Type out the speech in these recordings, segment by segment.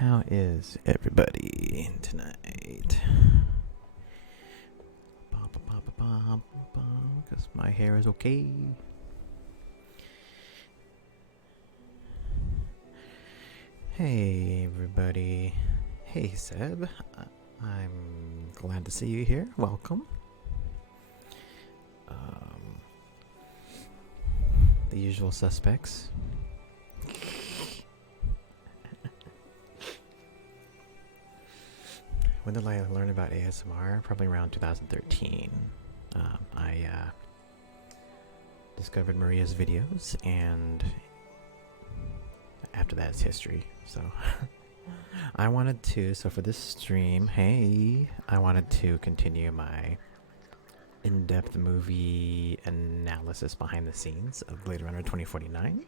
How is everybody tonight? Because my hair is okay. Hey everybody. Hey Seb. I'm glad to see you here. Welcome. The usual suspects. When did I learn about ASMR? Probably around 2013. I discovered Maria's videos, and after that it's history. So I wanted to, so for this stream, I wanted to continue my in-depth movie analysis behind the scenes of Blade Runner 2049.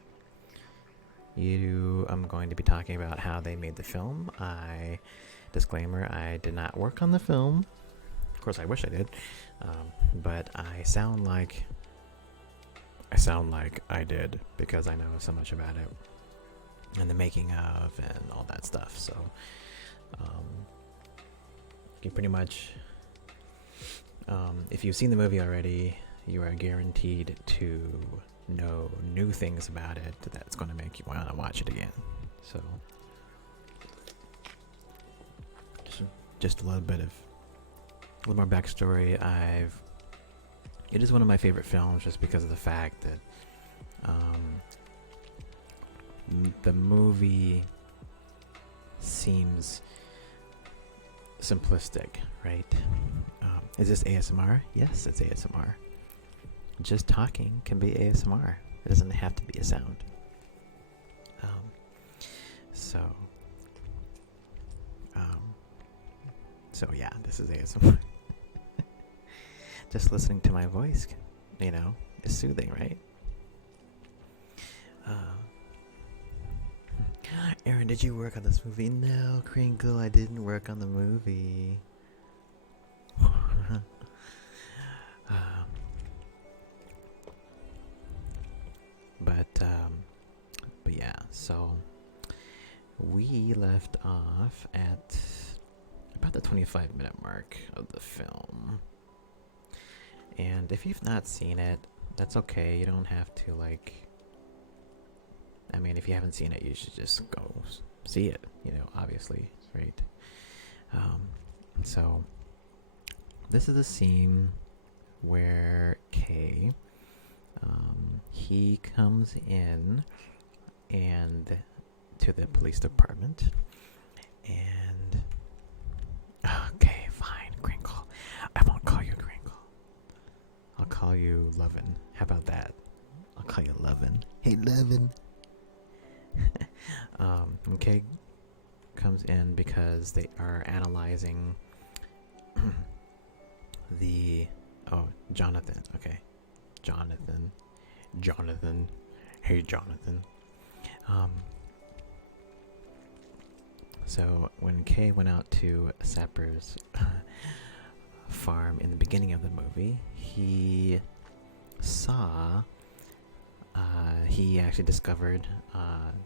I'm going to be talking about how they made the film. Disclaimer, I did not work on the film. Of course, I wish I did. But I sound like I did because I know so much about it and the making of and all that stuff. So you pretty much, if you've seen the movie already, you are guaranteed to know new things about it that's going to make you want to watch it again. So just a little more backstory. It is one of my favorite films just because of the fact that the movie seems simplistic, right? Is this ASMR? Yes, it's ASMR. Just talking can be ASMR. It doesn't have to be a sound. So yeah, this is ASMR. Just listening to my voice, is soothing, right? Aaron, did you work on this movie? No, Crinkle, I didn't work on the movie. But yeah, so we left off at about the 25-minute mark of the film. And if you've not seen it, that's okay. You don't have to, if you haven't seen it, you should just go see it, obviously, right? So this is a scene where Kay, he comes in and to the police department, and okay, fine, Crinkle. I won't call you Crinkle. I'll call you Lovin'. How about that? I'll call you Lovin'. Hey, Lovin'. Kay comes in because they are analyzing Jonathan. Okay, Jonathan. Hey, Jonathan. So when Kay went out to Sapper's farm in the beginning of the movie, he actually discovered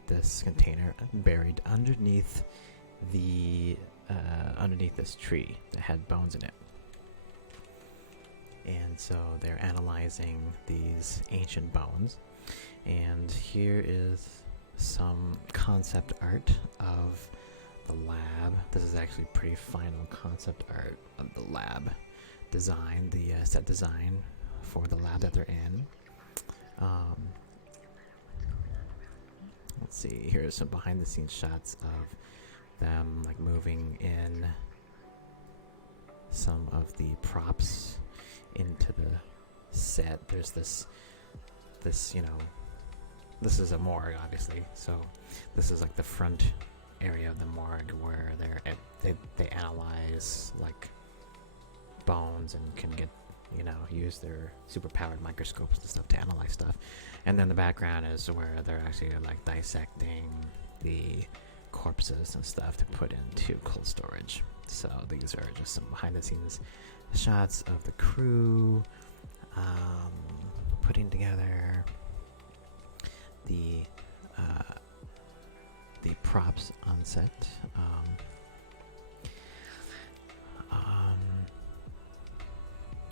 this container buried underneath this tree that had bones in it. And so they're analyzing these ancient bones. And here is some concept art of the lab. This is actually pretty final concept art of the lab design, the set design for the lab that they're in. Let's see, here's some behind the scenes shots of them like moving in some of the props into the set. There's this this is a morgue, obviously, so this is like the front area of the morgue where they analyze like bones and can get use their super powered microscopes and stuff to analyze stuff. And then the background is where they're actually like dissecting the corpses and stuff to put into cold storage. So these are just some behind the scenes shots of the crew putting together the props on set.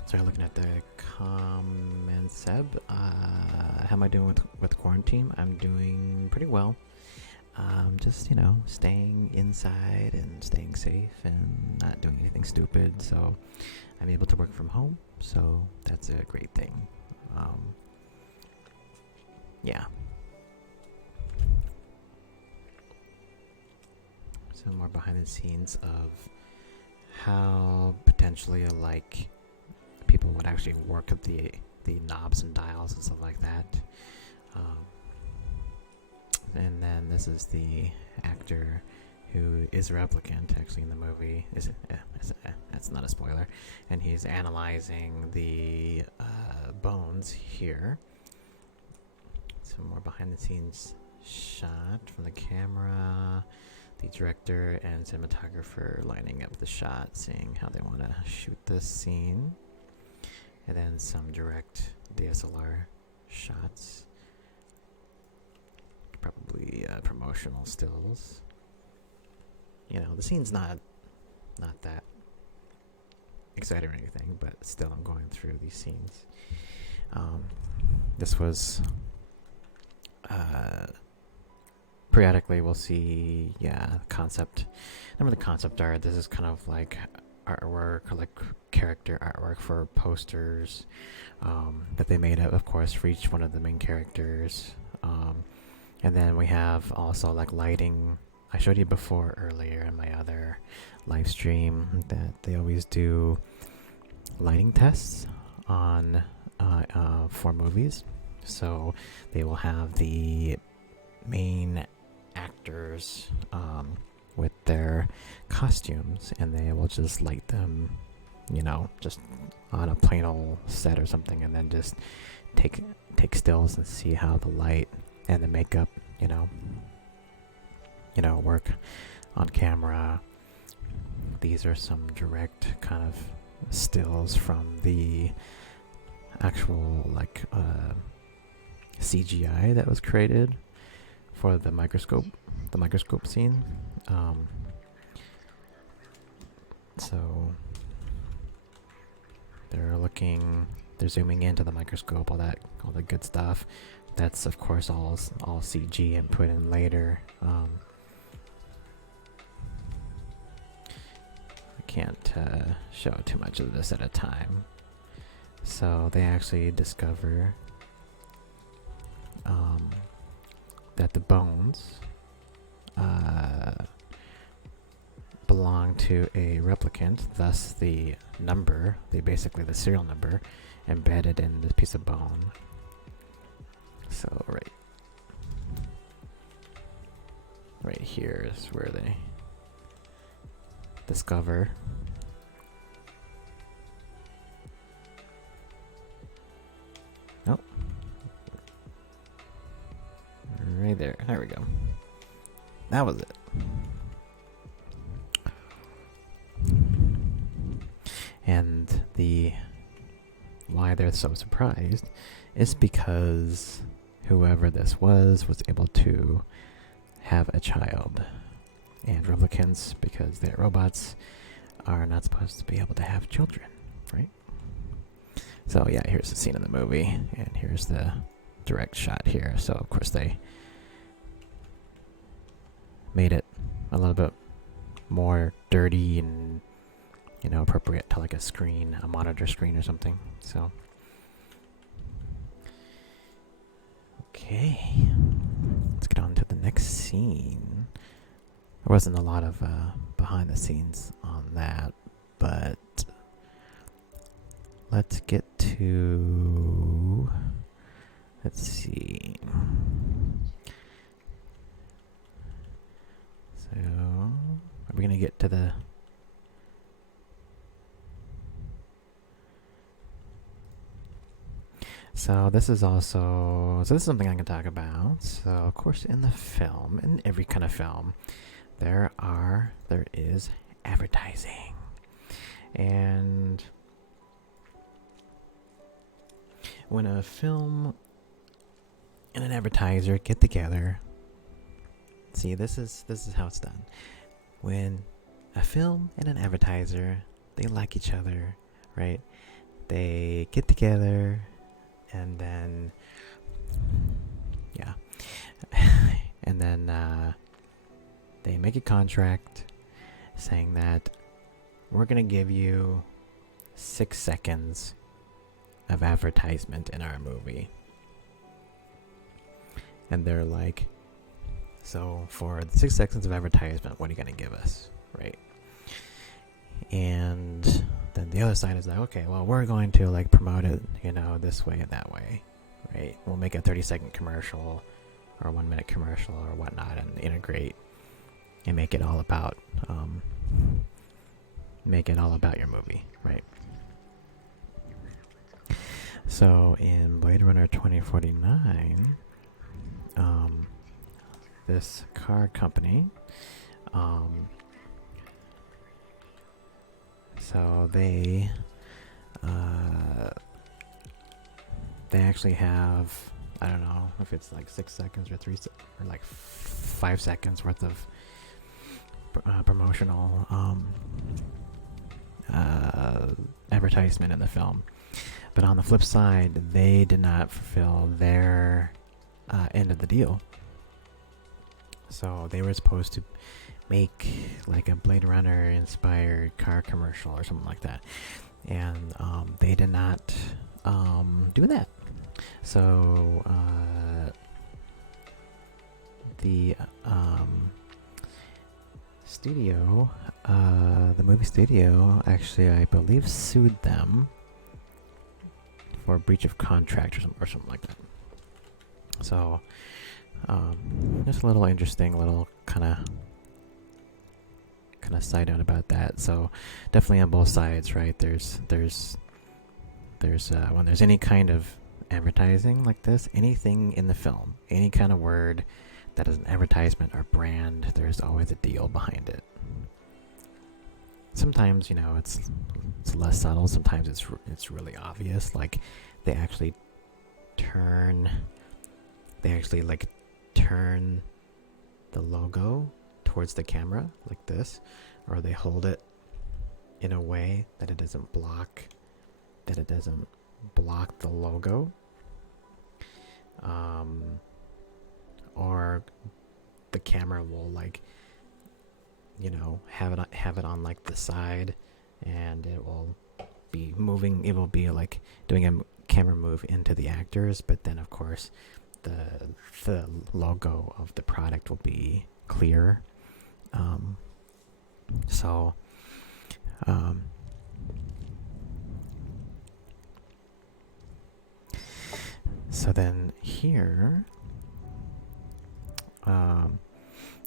So looking at the comments, Seb, how am I doing with quarantine? I'm doing pretty well. Just, you know, staying inside and staying safe and not doing anything stupid. So I'm able to work from home. So that's a great thing. Yeah. So more behind the scenes of how potentially like people would actually work at the knobs and dials and stuff like that. And then this is the actor who is Replicant actually in the movie. That's not a spoiler. And he's analyzing the bones here. Some more behind the scenes shot from the camera. The director and cinematographer lining up the shot, seeing how they want to shoot this scene. And then some direct DSLR shots. Probably promotional stills. You know, the scene's not that exciting or anything, but still I'm going through these scenes. This was periodically we'll see concept. Remember the concept art? This is kind of like artwork or like character artwork for posters that they made up, of course, for each one of the main characters. And then we have also like lighting. I showed you before earlier in my other live stream that they always do lighting tests on for movies. So they will have the main actors with their costumes, and they will just light them, you know, just on a plain old set or something, and then just take stills and see how the light and the makeup, you know, work on camera. These are some direct kind of stills from the actual like CGI that was created for the microscope scene. So they're zooming into the microscope, all the good stuff. That's of course all CG and put in later. I can't show too much of this at a time. So they actually discover that the bones belong to a replicant, thus the number, basically the serial number, embedded in this piece of bone. So right here is where they discover right there. There we go. That was it. And why they're so surprised is because whoever this was able to have a child. And replicants, because they're robots, are not supposed to be able to have children, right? So yeah, here's the scene in the movie, and here's the direct shot here. So of course they made it a little bit more dirty and, you know, appropriate to like a monitor screen or something. So okay, let's get on to the next scene. There wasn't a lot of behind the scenes on that, but let's get to, let's see. So, are we gonna get to the So this is something I can talk about. So of course in the film, in every kind of film, there is advertising. And when a film and an advertiser get together, See, this is how it's done. When a film and an advertiser, they like each other, right? They get together, and then and then they make a contract saying that we're gonna give you 6 seconds of advertisement in our movie. And they're like, so for the 6 seconds of advertisement, what are you gonna give us, right? And then the other side is like, okay, well, we're going to like promote it, this way and that way, right? We'll make a 30-second commercial or a 1-minute commercial or whatnot, and integrate and make it all about your movie, right? So in Blade Runner 2049, this car company, so they actually have, I don't know if it's like 6 seconds or or like 5 seconds worth of promotional advertisement in the film. But on the flip side, they did not fulfill their end of the deal. So they were supposed to make like a Blade Runner inspired car commercial or something like that, and they did not do that. So the studio, the movie studio, actually, I believe, sued them for breach of contract or something like that. So just a little interesting, little kind of side note about that. So definitely on both sides, right? There's when there's any kind of advertising like this, anything in the film, any kind of word that is an advertisement or brand, there's always a deal behind it. Sometimes, it's less subtle. Sometimes it's really obvious. Like they actually turn the logo towards the camera like this, or they hold it in a way that it doesn't block the logo, or the camera will have it on like the side, and it will be moving. It will be like doing a camera move into the actors, but then of course the logo of the product will be clear. So then here,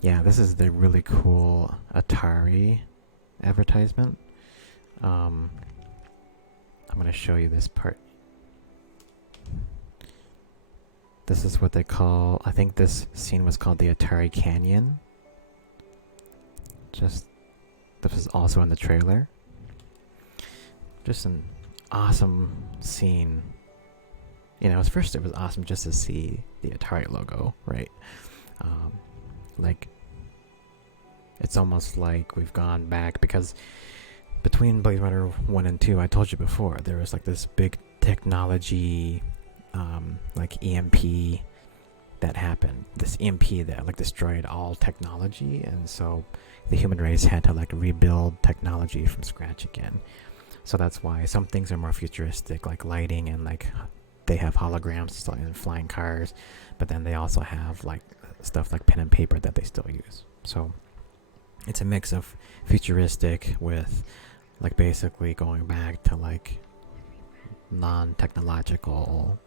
this is the really cool Atari advertisement. I'm going to show you this part. This is what they call, I think this scene was called the Atari Canyon. This is also in the trailer. Just an awesome scene. At first it was awesome just to see the Atari logo, right? It's almost like we've gone back, because between Blade Runner 1 and 2, I told you before, there was like this big technology, like EMP that happened. This EMP that like destroyed all technology, and so the human race had to like rebuild technology from scratch again. So that's why some things are more futuristic, like lighting, and like they have holograms and flying cars, but then they also have like stuff like pen and paper that they still use. So it's a mix of futuristic with like basically going back to like non-technological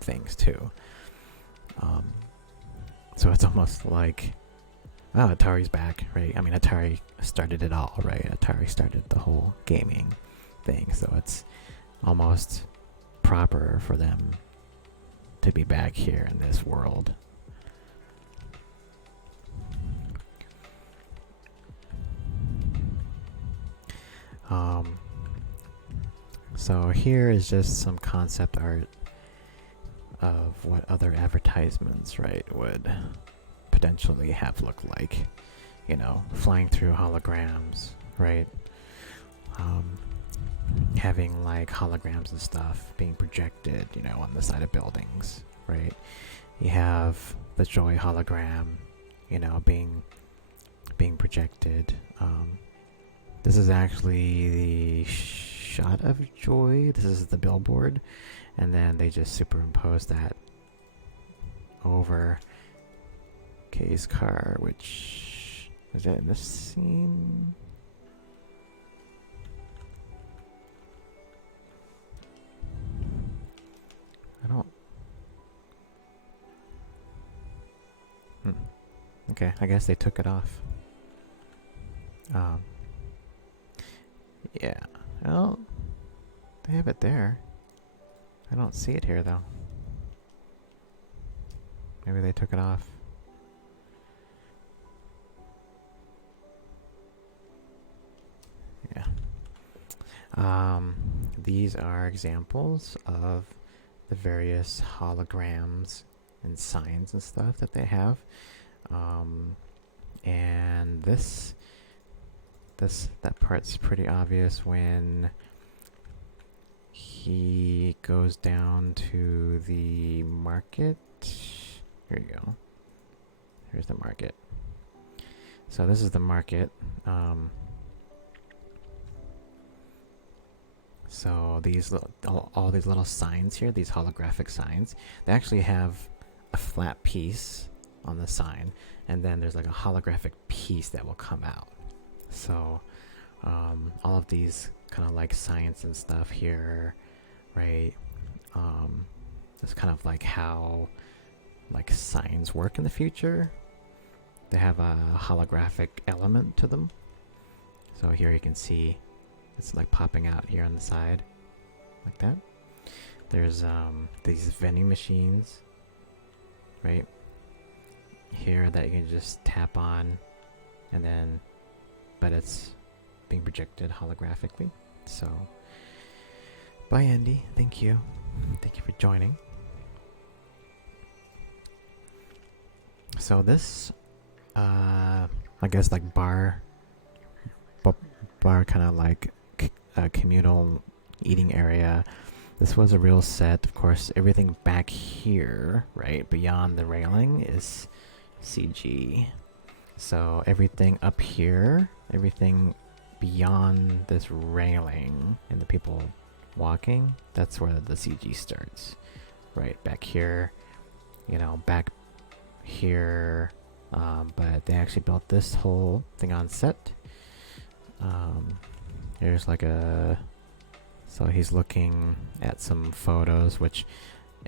things too. So it's almost like, oh, Atari's back, right? I mean, Atari started it all, right? Atari started the whole gaming thing, so it's almost proper for them to be back here in this world. So here is just some concept art of what other advertisements, right, would potentially have looked like. You know, flying through holograms, right? Having like holograms and stuff being projected, you know, on the side of buildings, right? You have the Joy hologram, you know, being projected. This is actually the shot of Joy. This is the billboard, and then they just superimpose that over Kay's car, which is that in this scene? I don't. Okay, I guess they took it off. Yeah. Well, they have it there. I don't see it here though. Maybe they took it off. Yeah. These are examples of the various holograms and signs and stuff that they have. And that part's pretty obvious when he goes down to the market. Here you go. Here's the market. So this is the market. So these all these little signs here, these holographic signs, they actually have a flat piece on the sign, and then there's like a holographic piece that will come out. So all of these kind of like science and stuff here, right? It's kind of like how like signs work in the future. They have a holographic element to them. So here you can see it's like popping out here on the side like that. There's these vending machines right here that you can just tap on, and then but it's being projected holographically. So bye Andy, thank you for joining. So this I guess like bar kind of like a communal eating area. This was a real set. Of course, everything back here, right, beyond the railing is CG. So everything up here, everything beyond this railing and the people walking, that's where the CG starts. Right, back here, you know, back here. But they actually built this whole thing on set. Here's like so he's looking at some photos, which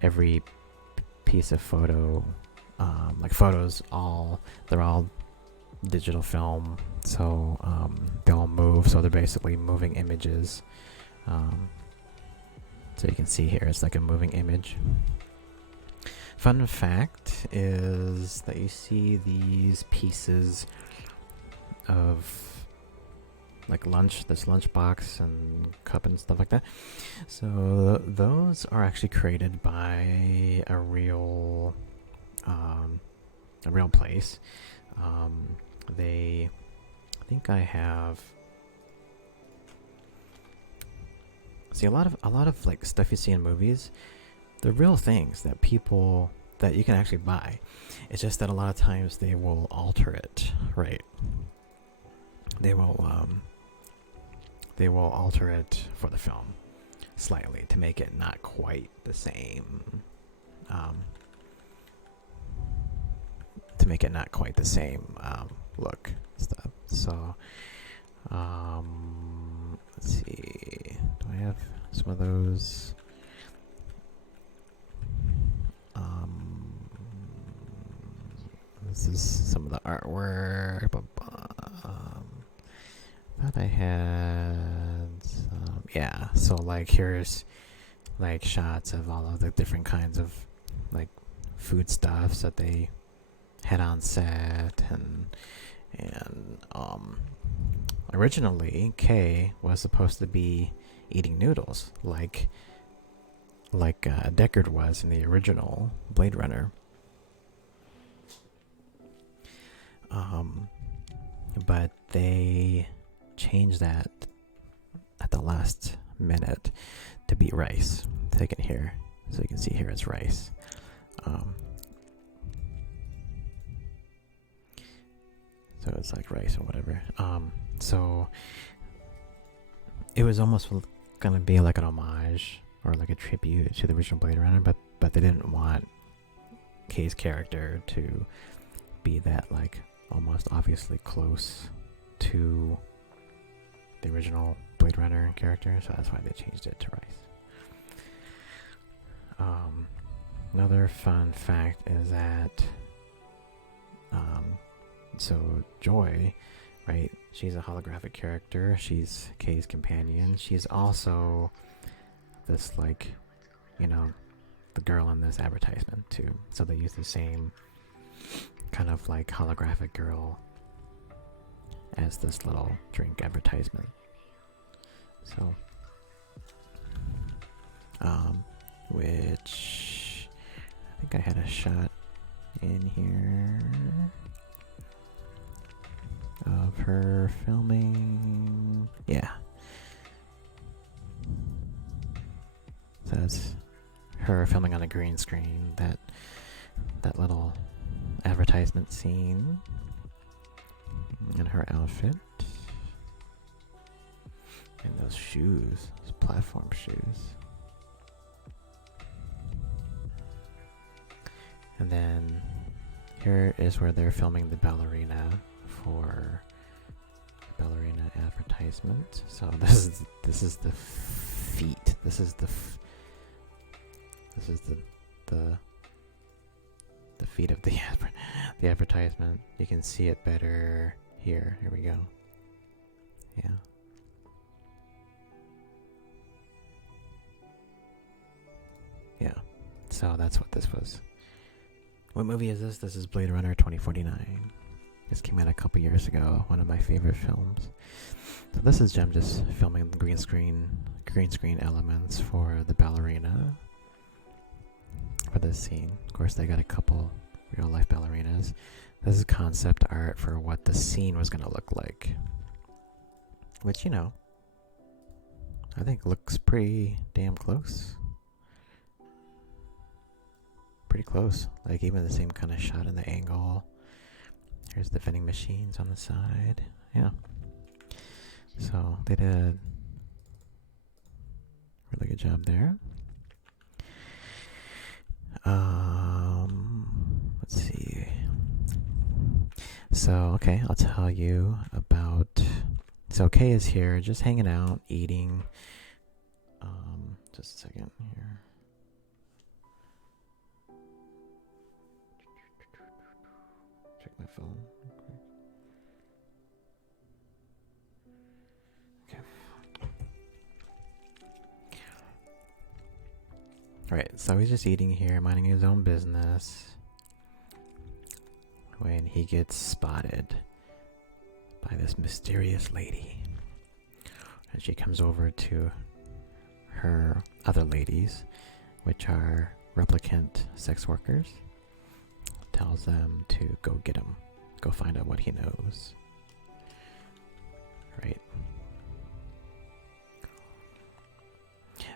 every piece of photo, like photos, they're all digital film, so they all move, so they're basically moving images. So you can see here, it's like a moving image. Fun fact is that you see these pieces of like this lunch box and cup and stuff like that. So those are actually created by a real place. I think I have. See, a lot of like stuff you see in movies, they're real things that you can actually buy. It's just that a lot of times they will alter it, right? They will alter it for the film slightly to make it not quite the same. Look stuff. So let's see. Do I have some of those? This is some of the artwork. Thought I had some. Yeah, so like here's like shots of all of the different kinds of like foodstuffs that they had on set, and originally Kay was supposed to be eating noodles like Deckard was in the original Blade Runner. But they changed that at the last minute to be rice. So you can see here it's rice. So it's like rice or whatever. So it was almost gonna be like an homage or like a tribute to the original Blade Runner, but they didn't want Kay's character to be that like almost obviously close to the original Blade Runner character, so that's why they changed it to rice. Another fun fact is that so Joy, right, she's a holographic character. She's Kay's companion. She's also this, like, you know, the girl in this advertisement too. So they use the same kind of like holographic girl as this little drink advertisement. So which I think I had a shot in here of her filming. Yeah. So that's her filming on a green screen, that little advertisement scene, and her outfit, and those shoes, those platform shoes. And then here is where they're filming the ballerina for ballerina advertisement. So this is the feet. This is the feet of the advertisement. You can see it better here. Here we go. Yeah. Yeah. So that's what this was. What movie is this? This is Blade Runner 2049. This came out a couple years ago. One of my favorite films. So this is Jem just filming the green screen elements for the ballerina for this scene. Of course, they got a couple real life ballerinas. This is concept art for what the scene was going to look like, which, you know, I think looks pretty damn close. Pretty close. Like even the same kind of shot in the angle. Here's the vending machines on the side. Yeah. So they did a really good job there. Let's see. So, okay, I'll tell you about... So Kay is here, just hanging out, eating. Just a second here. Check my phone real quick. Okay. Alright, so he's just eating here, minding his own business, when he gets spotted by this mysterious lady. And she comes over to her other ladies, which are replicant sex workers. Tells them to go get him, go find out what he knows. Right.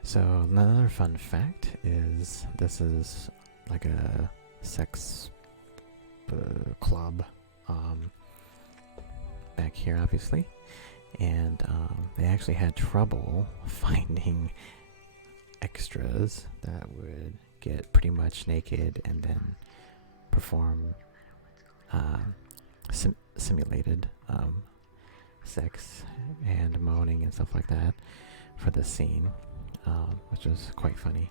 So another fun fact is this is like a sex club back here, obviously, and they actually had trouble finding extras that would get pretty much naked and then perform simulated sex and moaning and stuff like that for this scene, which was quite funny.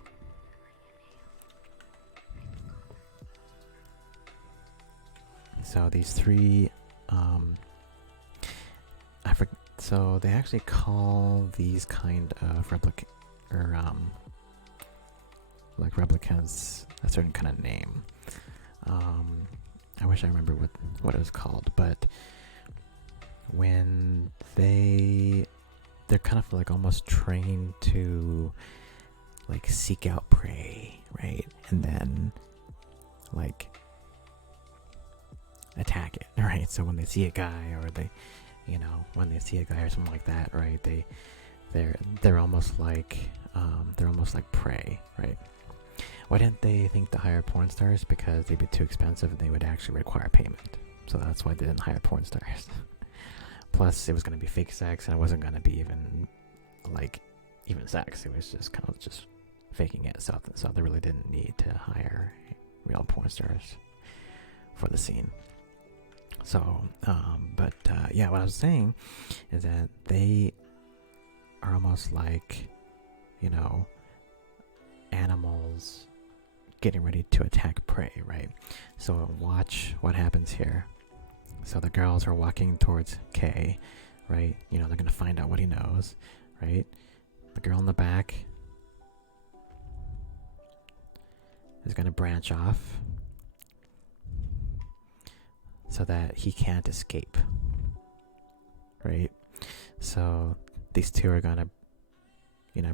So these three, so they actually call these kind of replicants a certain kind of name. I wish I remember what it was called, but when they're kind of like almost trained to like seek out prey, right? And then like attack it, right? So when they see a guy, or they, when they see a guy or something like that, right? They're almost like prey, right? Why didn't they think to hire porn stars? Because they'd be too expensive and they would actually require payment. So that's why they didn't hire porn stars. Plus, it was going to be fake sex, and it wasn't going to be even sex. It was just kind of just faking it. So they really didn't need to hire real porn stars for the scene. So, yeah, what I was saying is that they are almost like, animals getting ready to attack prey, right? So watch what happens here. So the girls are walking towards Kay, right? They're going to find out what he knows, right? The girl in the back is going to branch off so that he can't escape, right? So these two are going to,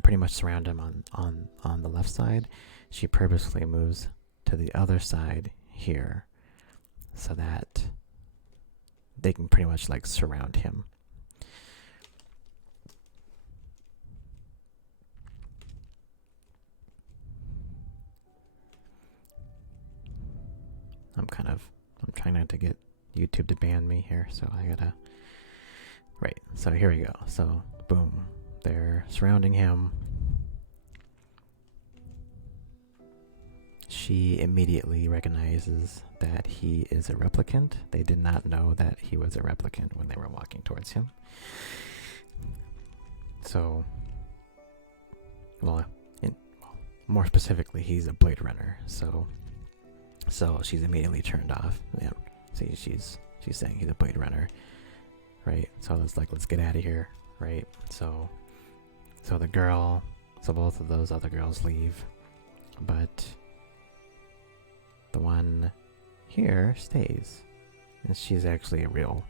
pretty much surround him on the left side. She purposely moves to the other side here so that they can pretty much like surround him. I'm trying not to get YouTube to ban me here, so I gotta... Right, so here we go. So, boom. They're surrounding him. She immediately recognizes that he is a replicant. They did not know that he was a replicant when they were walking towards him. So, more specifically, he's a Blade Runner. So she's immediately turned off. Yeah, see, she's saying he's a Blade Runner, right? So it's like, let's get out of here, right? So both of those other girls leave, but the one here stays, and she's actually a real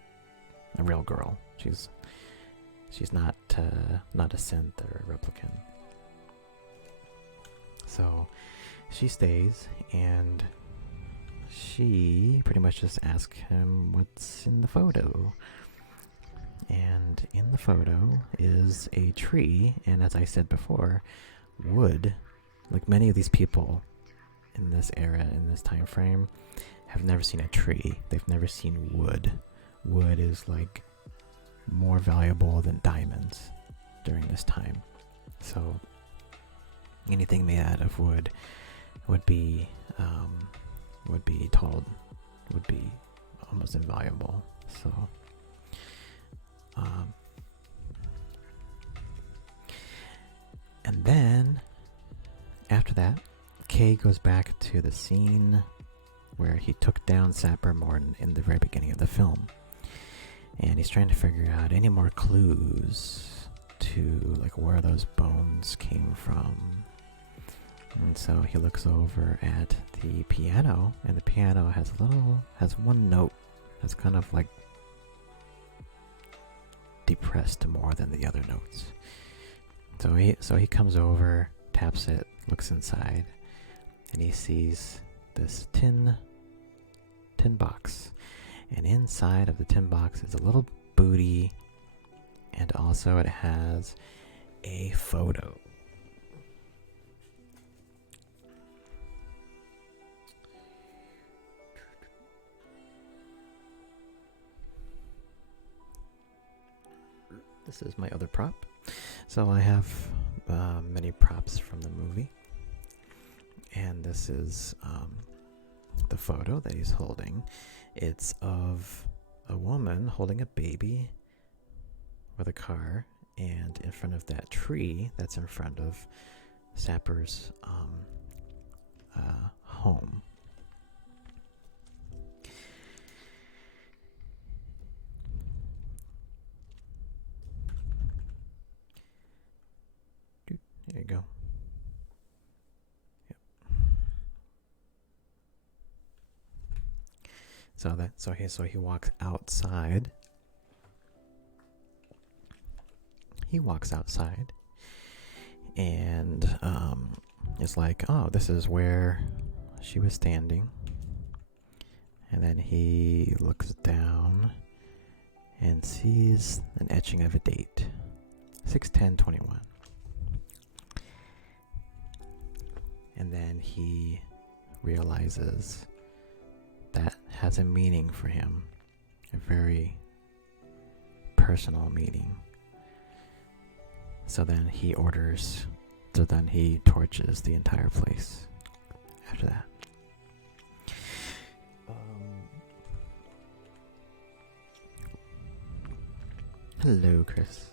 girl. She's not a synth or a replicant. So she stays, and she pretty much just asks him what's in the photo. And in the photo is a tree, and as I said before, wood. Like many of these people in this era, in this time frame, have never seen a tree. They've never seen wood. Wood is like more valuable than diamonds during this time. So anything made out of wood would be almost invaluable. So and then after that, Kay goes back to the scene where he took down Sapper Morton in the very beginning of the film, and he's trying to figure out any more clues to like where those bones came from. And so he looks over at the piano, and the piano has one note that's kind of like depressed more than the other notes. So he comes over, taps it, looks inside, and he sees this tin box. And inside of the tin box is a little booty, and also it has a photo. This is my other prop. So I have many props from the movie. And this is the photo that he's holding. It's of a woman holding a baby with a car, and in front of that tree that's in front of Sapper's home. There you go. Yep. So he walks outside. He walks outside, and it's like, oh, this is where she was standing. And then he looks down and sees an etching of a date, 6/10/21. And then he realizes that has a meaning for him, a very personal meaning. So then he torches the entire place after that. Hello, Chris.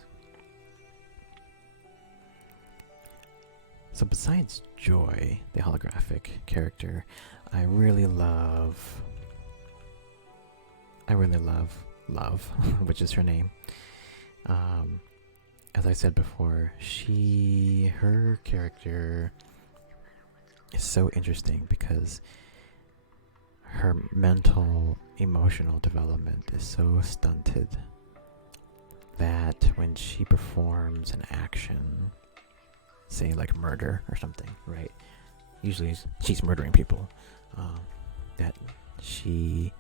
So besides Joy, the holographic character, I really love Love, which is her name. As I said before, her character is so interesting because her mental, emotional development is so stunted that when she performs an action, say like murder or something, right? Usually she's murdering people. That she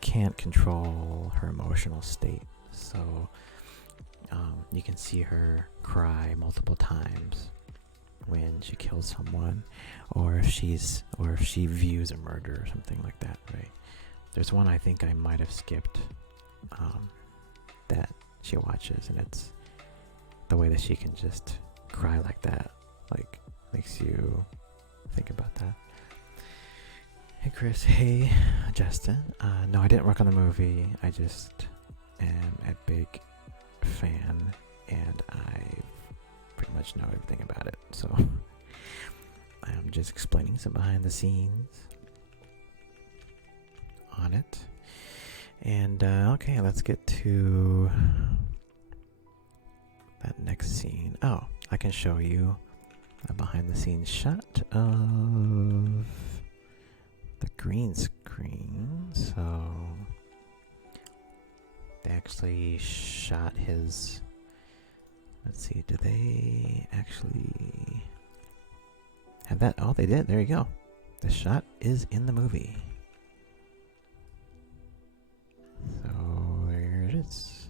can't control her emotional state. So you can see her cry multiple times when she kills someone, or if she views a murder or something like that, right? There's one I think I might have skipped that she watches, and it's the way that she can just cry like that, like makes you think about that. Hey Chris, hey Justin. No, I didn't work on the movie. I just am a big fan, and I pretty much know everything about it. So I'm just explaining some behind the scenes on it. And okay, let's get to that next scene. Oh, I can show you a behind the scenes shot of the green screen. So they actually shot his, let's see, do they actually have that? Oh, they did. There you go. The shot is in the movie. So there it is.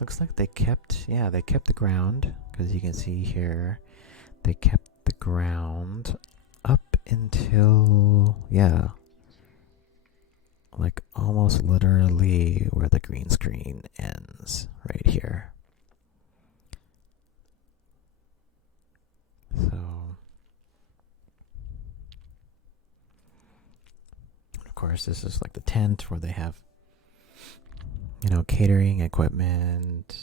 Looks like they kept the ground, because you can see here they kept the ground up until, like almost literally where the green screen ends, right here. So, of course, this is like the tent where they have, catering equipment,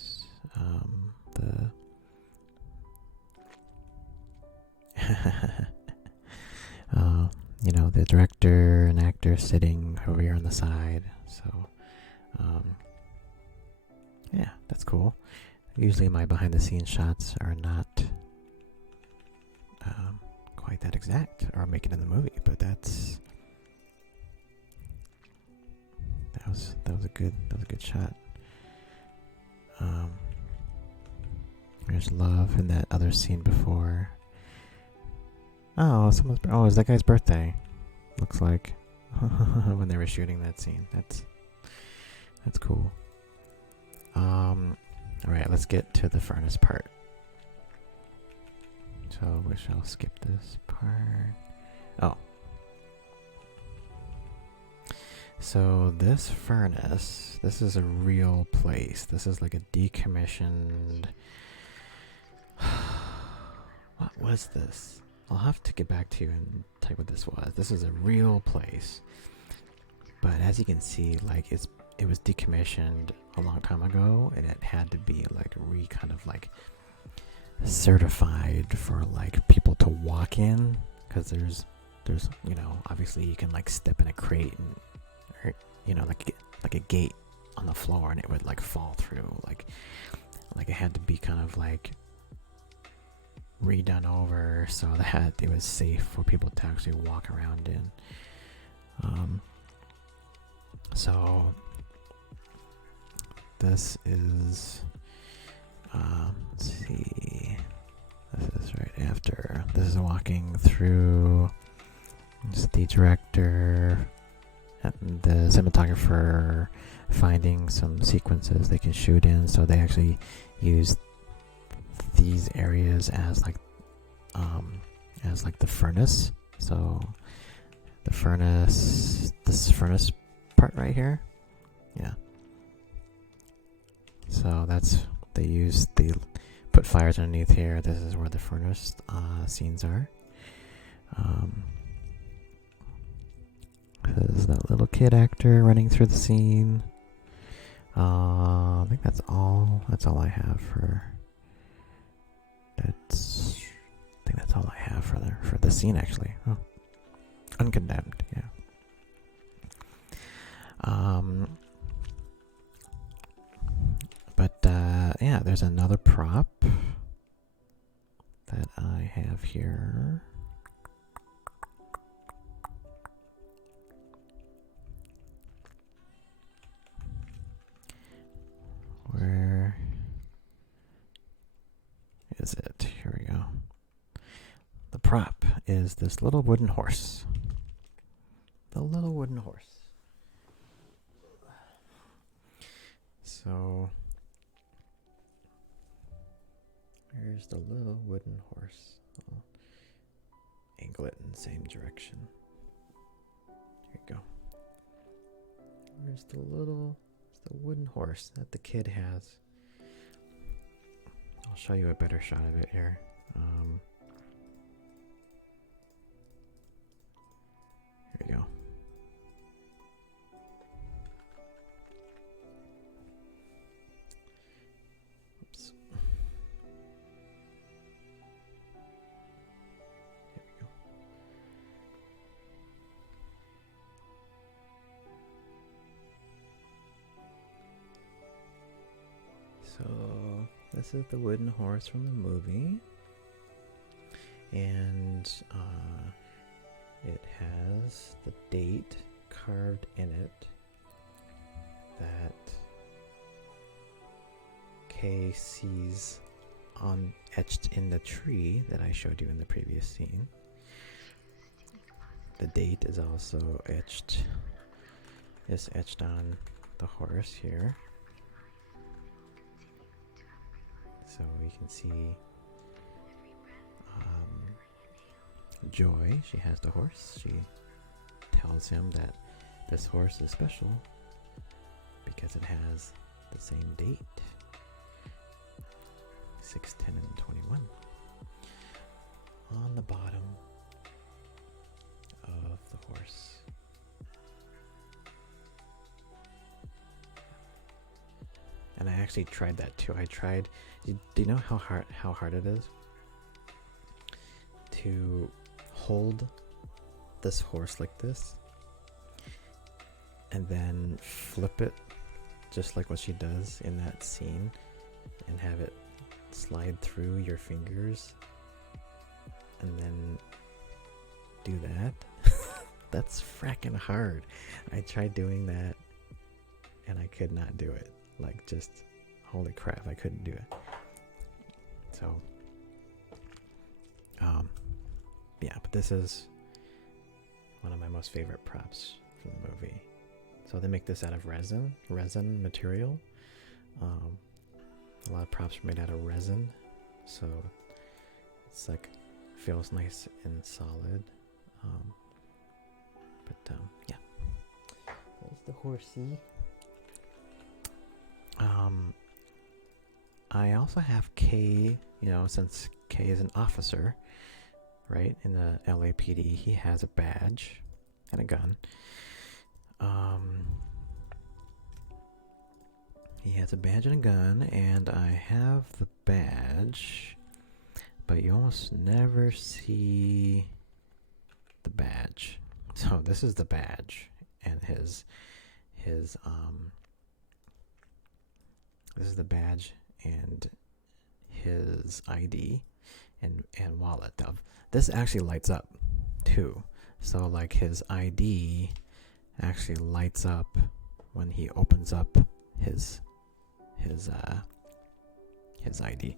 the director and actor sitting over here on the side. So, that's cool. Usually my behind the scenes shots are not quite that exact or make it in the movie, but that was a good shot. There's Love in that other scene before. Oh, it's that guy's birthday. Looks like when they were shooting that scene. That's cool. All right, let's get to the furnace part. So we shall skip this part. Oh. So this furnace, this is a real place. This is like a decommissioned... What was this? I'll have to get back to you and tell you what this was. This is a real place. But as you can see, like it was decommissioned a long time ago, and it had to be like certified for like people to walk in, because there's obviously you can like step in a crate and like a gate on the floor and it would like fall through, like it had to be kind of like redone over so that it was safe for people to actually walk around in. So this is let's see, This is right after. This is walking through. It's the director and the cinematographer finding some sequences they can shoot in. So they actually use these areas as like the furnace. So the furnace, this furnace part right here, yeah. So that's they put fires underneath here. This is where the furnace scenes are. There's that little kid actor running through the scene. I think that's all. That's all I have for. I think that's all I have for the scene actually. Oh. Uncondemned, yeah. But yeah, there's another prop that I have here. Where is it? Here we go. The prop is this little wooden horse. The little wooden horse. So, here's the little wooden horse. I'll angle it in the same direction. Here you go. There's the wooden horse that the kid has. I'll show you a better shot of it here. Here we go. Oops. Here we go. So this is the wooden horse from the movie, and it has the date carved in it that Kay sees etched in the tree that I showed you in the previous scene. The date is also etched on the horse here. So we can see Joy, she has the horse. She tells him that this horse is special because it has the same date, 6/10 and 21, on the bottom of the horse. And I actually tried that too. Do you know how hard it is to hold this horse like this and then flip it just like what she does in that scene and have it slide through your fingers and then do that? That's fracking hard. I tried doing that and I could not do it. Like, just holy crap, I couldn't do it. So yeah, but this is one of my most favorite props from the movie. So they make this out of resin material. A lot of props are made out of resin, so it's like feels nice and solid. But yeah, there's the horsey. I also have Kay, since Kay is an officer, right, in the LAPD, he has a badge and a gun. He has a badge and a gun, and I have the badge, but you almost never see the badge. So this is the badge, and his this is the badge and his ID and wallet. This actually lights up too. So like his ID actually lights up when he opens up his ID.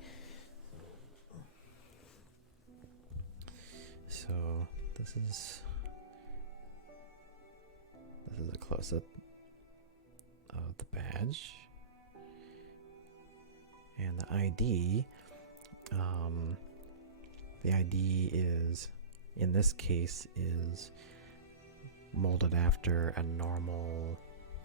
So this is a close-up of the badge. And the ID, is, in this case, is molded after a normal,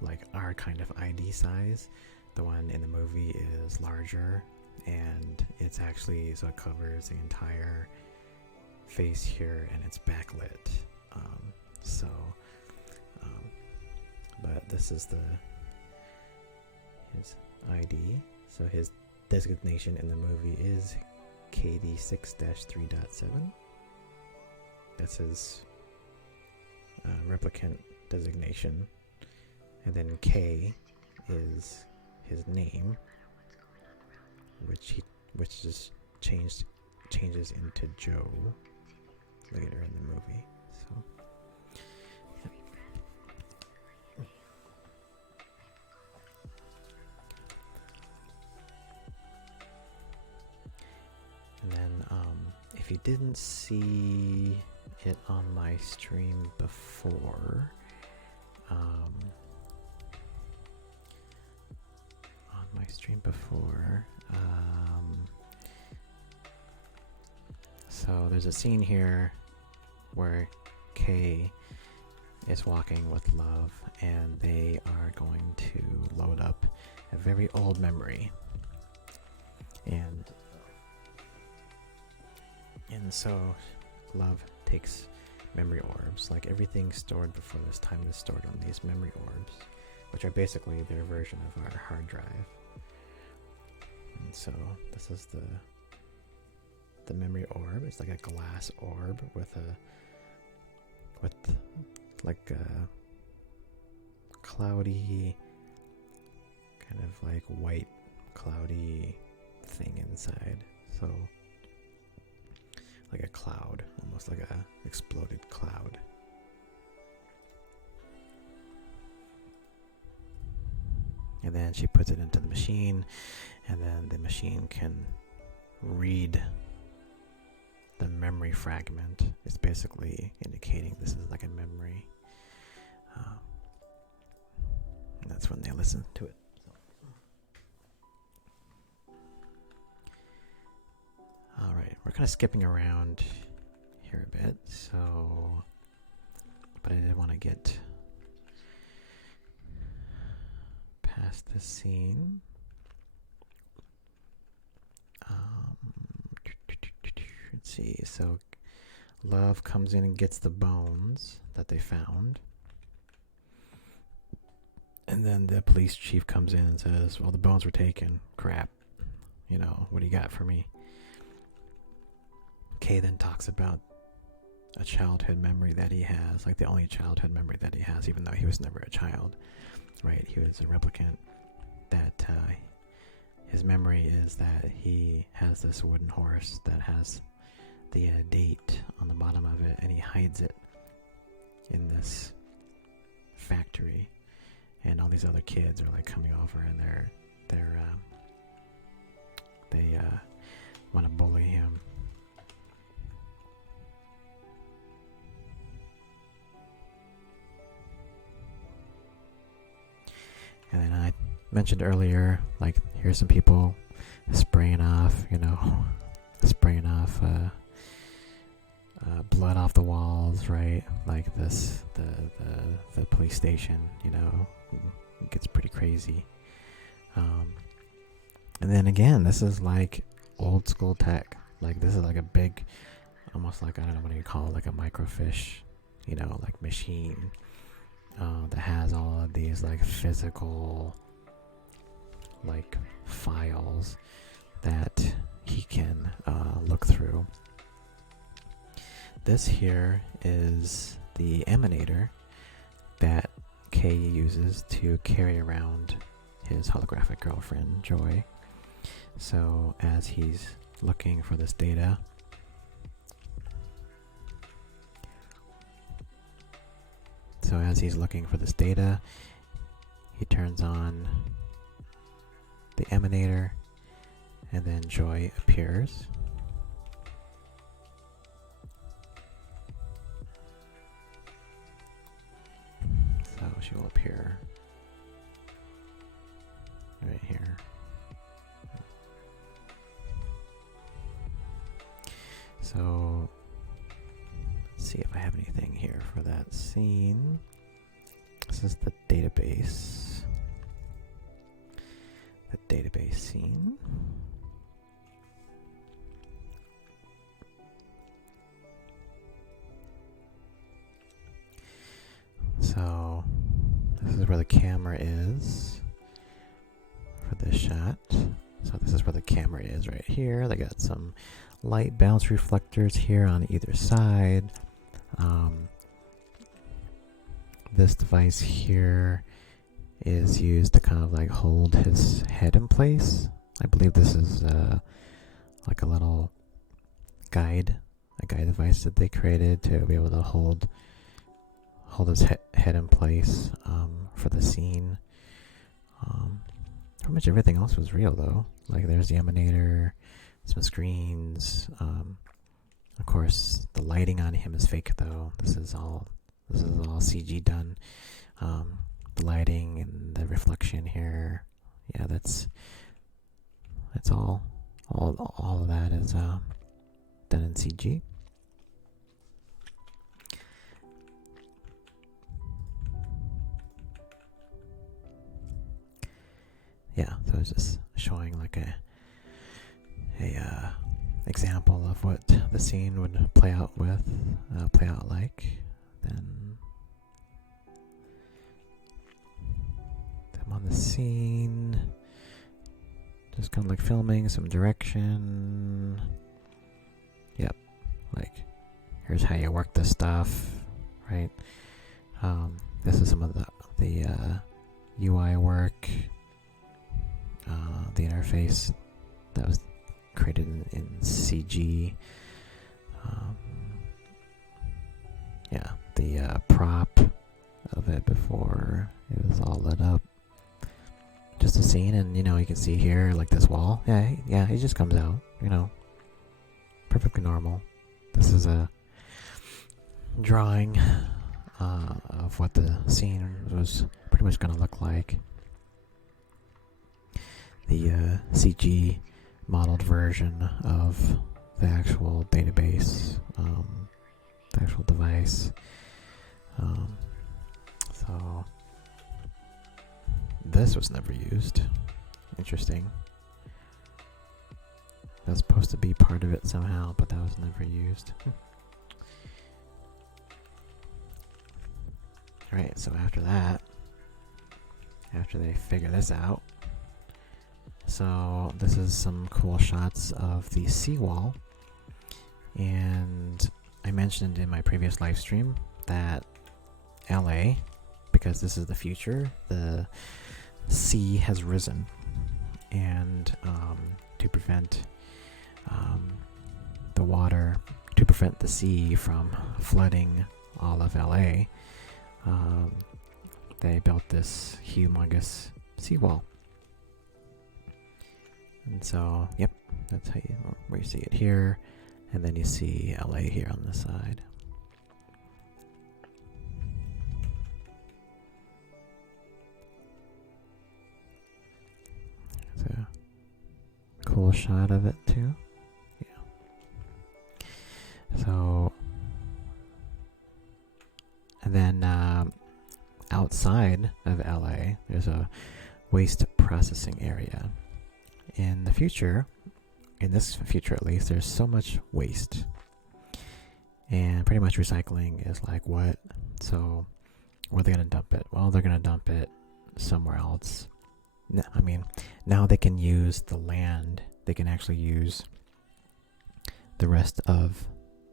like our kind of ID size. The one in the movie is larger, and it's actually, so it covers the entire face here, and it's backlit. But this is his ID. So his designation in the movie is KD6-3.7. That's his replicant designation. And then K is his name, which just changes into Joe later in the movie. So and then if you didn't see it on my stream before, so there's a scene here where Kay is walking with Love, and they are going to load up a very old memory, and so Love takes memory orbs, like everything stored before this time is stored on these memory orbs, which are basically their version of our hard drive. And so this is the memory orb. It's like a glass orb with like a cloudy, kind of like white cloudy thing inside. So like a cloud, almost like a exploded cloud. And then she puts it into the machine, and then the machine can read the memory fragment. It's basically indicating this is like a memory. And that's when they listen to it. Alright, we're kind of skipping around here a bit, so, but I did want to get past this scene. Let's see, so Love comes in and gets the bones that they found. And then the police chief comes in and says, well, the bones were taken. Crap. You know, what do you got for me? Kay then talks about a childhood memory that he has, like the only childhood memory that he has, even though he was never a child, right? He was a replicant. That his memory is that he has this wooden horse that has the date on the bottom of it, and he hides it in this factory, and all these other kids are like coming over, and they want to bully him. And then I mentioned earlier, like, here's some people spraying off blood off the walls, right? Like this, the police station, it gets pretty crazy. And then again, this is like old school tech. Like this is like a big, almost like, I don't know what you call it, like a microfiche, like machine. That has all of these like physical like files that he can look through. This here is the emanator that Kay uses to carry around his holographic girlfriend, Joy. So as he's looking for this data, he turns on the emanator, and then Joy appears. she will appear right here. So let's see if I have anything here for that scene. This is the database. The database scene. So this is where the camera is for this shot. So this is where the camera is right here. They got some light bounce reflectors here on either side. This device here is used to kind of like hold his head in place. I believe this is like a little guide device that they created to be able to hold his head in place for the scene. Pretty much everything else was real though. Like there's the emanator, some screens. Of course, the lighting on him is fake though. This is all CG done. The lighting and the reflection here, yeah, that's all of that is done in CG. Yeah, so it's just showing like a example of what the scene would play out like. Then them on the scene, just kind of like filming some direction. Yep, like here's how you work this stuff, right? This is some of the UI work. The interface that was created in CG. Yeah, the prop of it before it was all lit up. Just a scene, and you can see here like this wall. Yeah, it just comes out. Perfectly normal. This is a drawing of what the scene was pretty much going to look like. The CG modeled version of the actual database, the actual device. So this was never used. Interesting. That's supposed to be part of it somehow, but that was never used. Alright, so after that, after they figure this out, so this is some cool shots of the seawall, and I mentioned in my previous live stream that LA, because this is the future, the sea has risen, and to prevent the sea from flooding all of LA, they built this humongous seawall. And so, yep, that's how where you see it here, and then you see LA here on the side. It's a cool shot of it too. Yeah. So, and then outside of LA, there's a waste processing area. In the future, in this future at least, there's so much waste, and pretty much recycling is like what? So where are they going to dump it? Well, they're going to dump it somewhere else. I mean, now they can use the land. They can actually use the rest of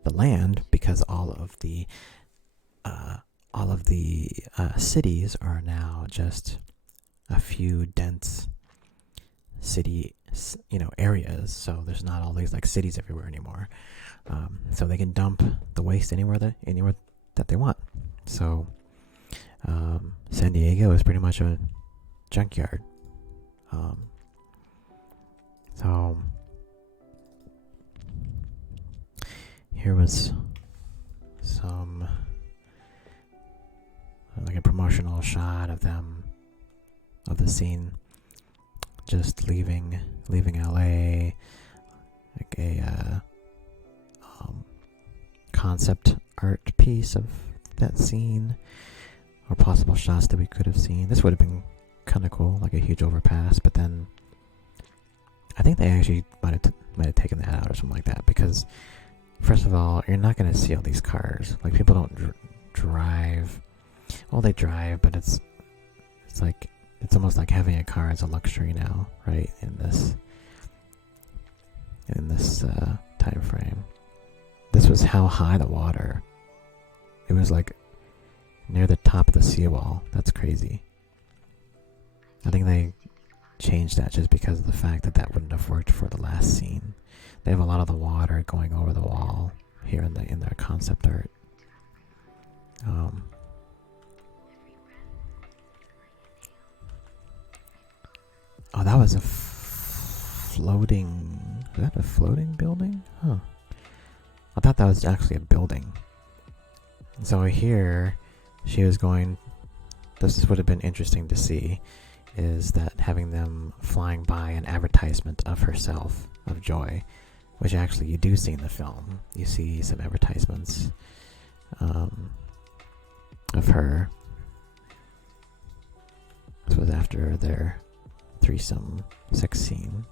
the land, because all of the cities are now just a few dense city areas, so there's not all these like cities everywhere anymore. So they can dump the waste anywhere that they want. So San Diego is pretty much a junkyard. So here was some like a promotional promotional shot of them, of the scene, just leaving LA, like a concept art piece of that scene, or possible shots that we could have seen. This would have been kind of cool, like a huge overpass, but then I think they actually might have taken that out or something like that, because first of all, you're not going to see all these cars. Like, people don't drive. Well, they drive, but it's like, it's almost like having a car as a luxury now, right? In this time frame. This was how high the water. It was like near the top of the seawall. That's crazy. I think they changed that just because of the fact that wouldn't have worked for the last scene. They have a lot of the water going over the wall here in their concept art. Oh, that was a floating... Is that a floating building? Huh. I thought that was actually a building. So here, she was going... This would have been interesting to see, is that having them flying by an advertisement of herself, of Joy, which actually you do see in the film. You see some advertisements of her. This was after their threesome sex scene,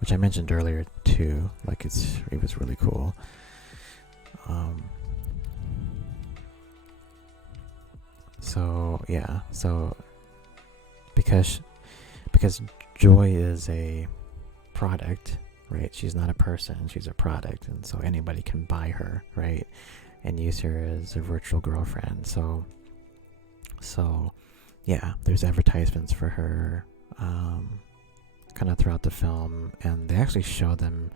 which I mentioned earlier too. Like, it was really cool. So yeah, because Joy is a product, right? She's not a person, she's a product, and so anybody can buy her, right? And use her as a virtual girlfriend. So yeah, there's advertisements for her kind of throughout the film, and they actually show them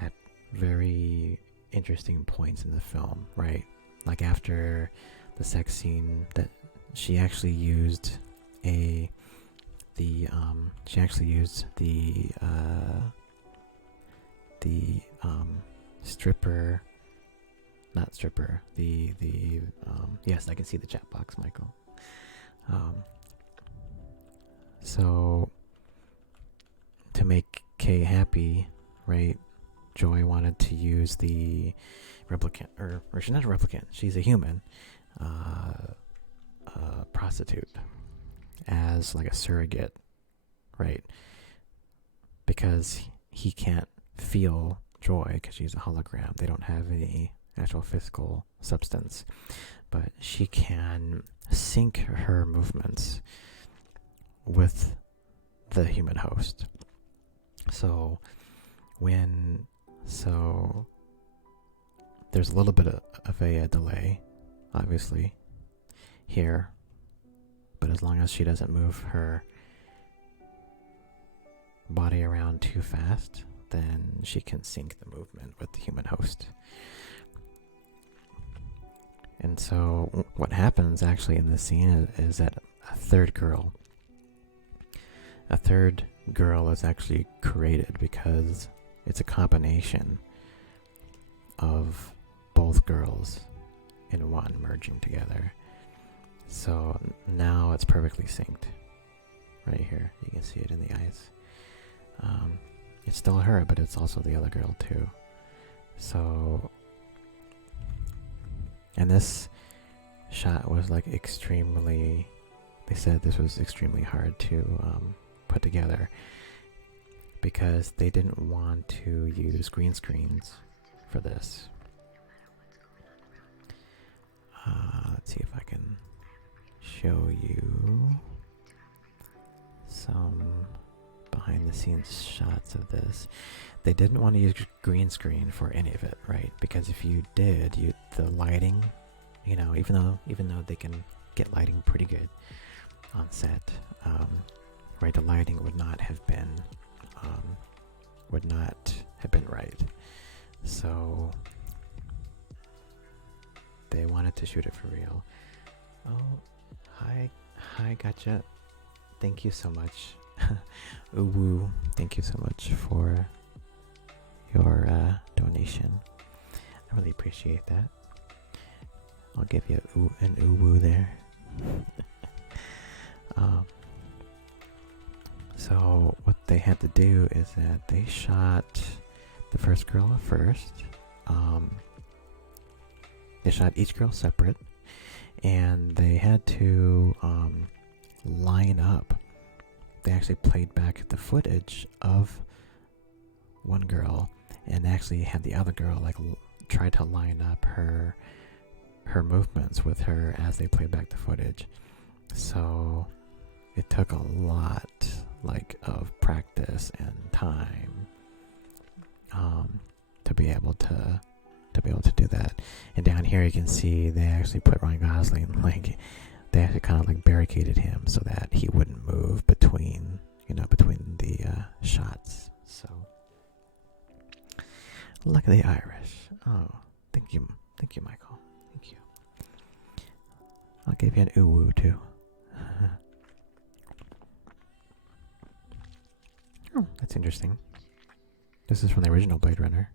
at very interesting points in the film, right? Like after the sex scene, that she actually used the stripper, not stripper, yes, I can see the chat box, Michael. So to make Kay happy, right, Joy wanted to use the replicant, or she's not a replicant, she's a human prostitute, as like a surrogate, right? Because he can't feel Joy because she's a hologram. They don't have any actual physical substance, but she can sync her movements with the human host. So there's a little bit of a delay, obviously, here, but as long as she doesn't move her body around too fast, then she can sync the movement with the human host. And so what happens actually in this scene is that a third girl is actually created, because it's a combination of both girls in one merging together. So now it's perfectly synced. Right here, you can see it in the eyes. It's still her, but it's also the other girl too. So, and this shot was like extremely, they said this was extremely hard to put together, because they didn't want to use green screens for this. Let's see if I can show you some behind the scenes shots of this. They didn't want to use green screen for any of it, right? Because if you did, the lighting, even though they can get lighting pretty good on set, right, the lighting would not have been right. So they wanted to shoot it for real. Oh, hi, gotcha. Thank you so much. Uwu, thank you so much for your donation. I really appreciate that. I'll give you an uwu there. um, so what they had to do is that they shot the first girl first. They shot each girl separate, and they had to line up. They actually played back the footage of one girl, and actually had the other girl like try to line up her movements with her as they played back the footage. So it took a lot like of practice and time to be able to do that. And down here you can see they actually put Ryan Gosling, like they actually kind of like barricaded him so that he wouldn't move between the shots. So look at the Irish. Oh, thank you, Michael. Thank you. I'll give you an ooh too. Oh, that's interesting. This is from the original Blade Runner.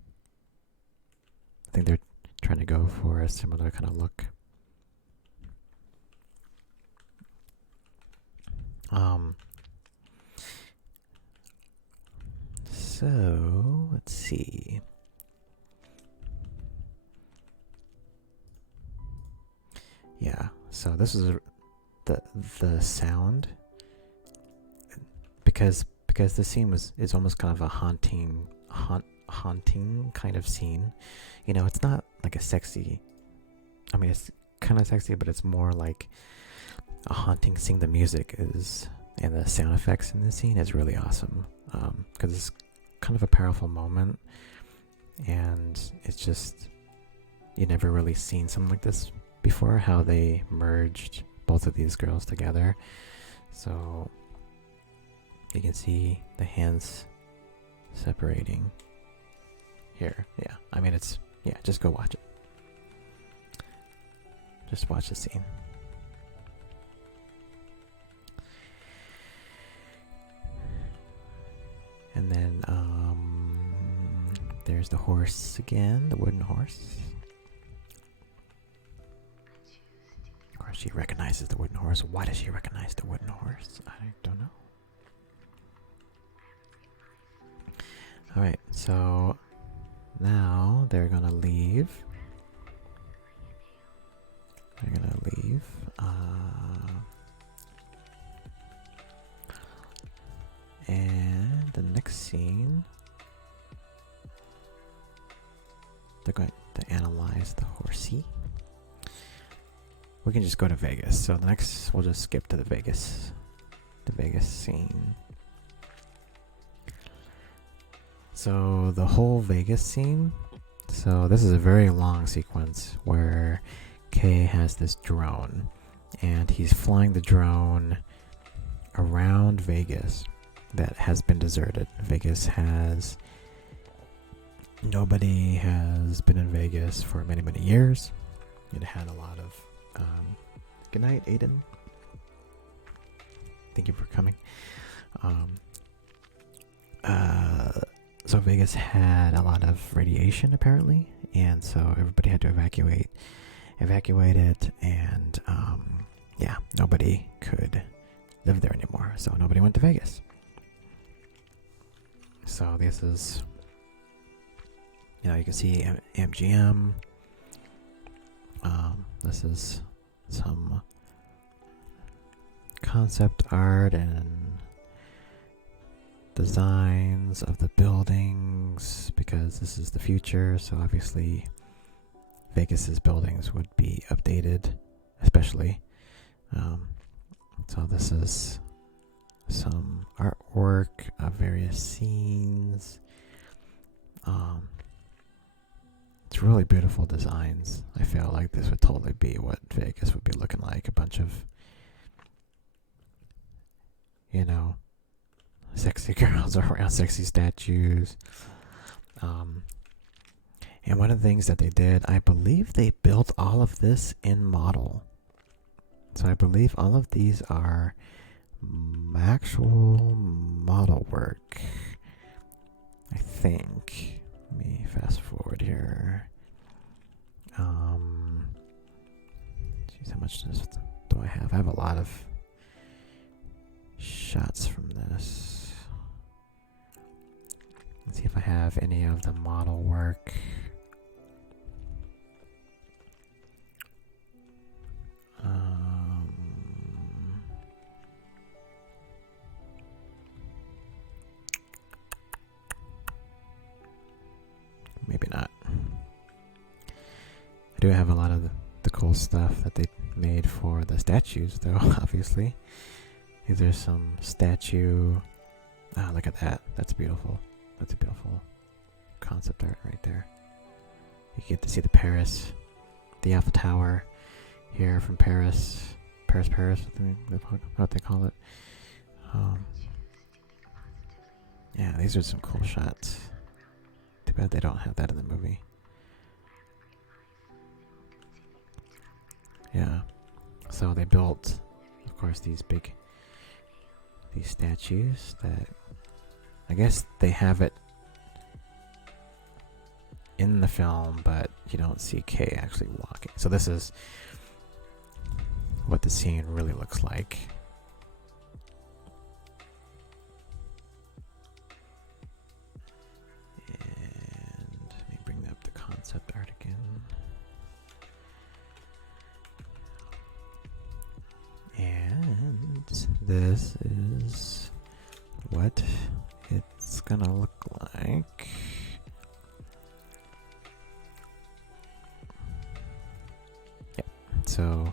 I think they're trying to go for a similar kind of look. So let's see. Yeah, so this is the sound, because the scene is almost kind of a haunting kind of scene. You know, it's not like a sexy. I mean, it's kind of sexy, but it's more like a haunting scene. The music is, and the sound effects in the scene is really awesome, because it's kind of a powerful moment, and it's just, you never really seen something like this before, how they merged both of these girls together. So you can see the hands separating here. Yeah, I mean, it's, yeah, just go watch it. Just watch the scene. And then there's the horse again, the wooden horse. Of course, she recognizes the wooden horse. Why does she recognize the wooden horse? I don't know. Alright, so now they're gonna leave. They're gonna leave. And the next scene, they're going to analyze the horsey. We can just go to Vegas. So the next, we'll just skip to the Vegas scene. So the whole Vegas scene. So this is a very long sequence where Kay has this drone, and he's flying the drone around Vegas that has been deserted. Nobody has been in Vegas for many, many years. It had a lot of, good night, Aiden. Thank you for coming. So Vegas had a lot of radiation apparently, and so everybody had to evacuate it, and yeah, nobody could live there anymore, so nobody went to Vegas. So this is, you know, you can see MGM. This is some concept art and designs of the buildings, because this is the future, so obviously Vegas's buildings would be updated, especially. So this is some artwork of various scenes. It's really beautiful designs. I feel like this would totally be what Vegas would be looking like. A bunch of, you know, sexy girls around, sexy statues. And one of the things that they did, I believe they built all of this in model. So I believe all of these are actual model work, I think. Let me fast forward here. How much do I have? I have a lot of shots from this. Let's see if I have any of the model work. Maybe not. I do have a lot of the cool stuff that they made for the statues, though, obviously. These are some statue. Ah, look at that. That's beautiful. That's a beautiful concept art right there. You get to see the Paris, the Eiffel Tower here from Paris. Paris, what they call it. Yeah, these are some cool shots. Too bad they don't have that in the movie. Yeah. So they built, of course, these statues that I guess they have it in the film, but you don't see Kay actually walking. So this is what the scene really looks like. And let me bring up the concept art again. And this is what it's gonna look like. Yep. So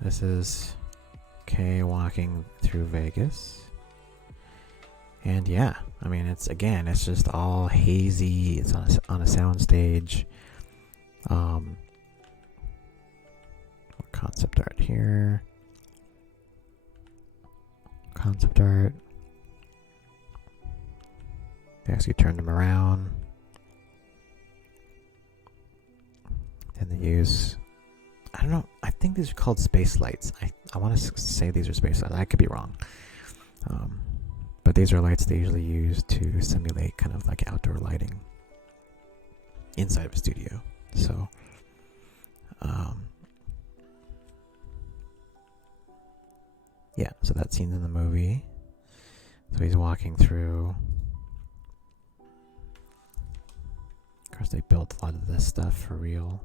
this is Kay walking through Vegas. And yeah, I mean, it's just all hazy. It's on a soundstage. Concept art here. Concept art. They actually turned them around. And they use, I don't know, I think these are called space lights. I want to say these are space lights. I could be wrong. But these are lights they usually use to simulate kind of like outdoor lighting inside of a studio. So, yeah, so that scene's in the movie. So he's walking through. Of course, they built a lot of this stuff for real.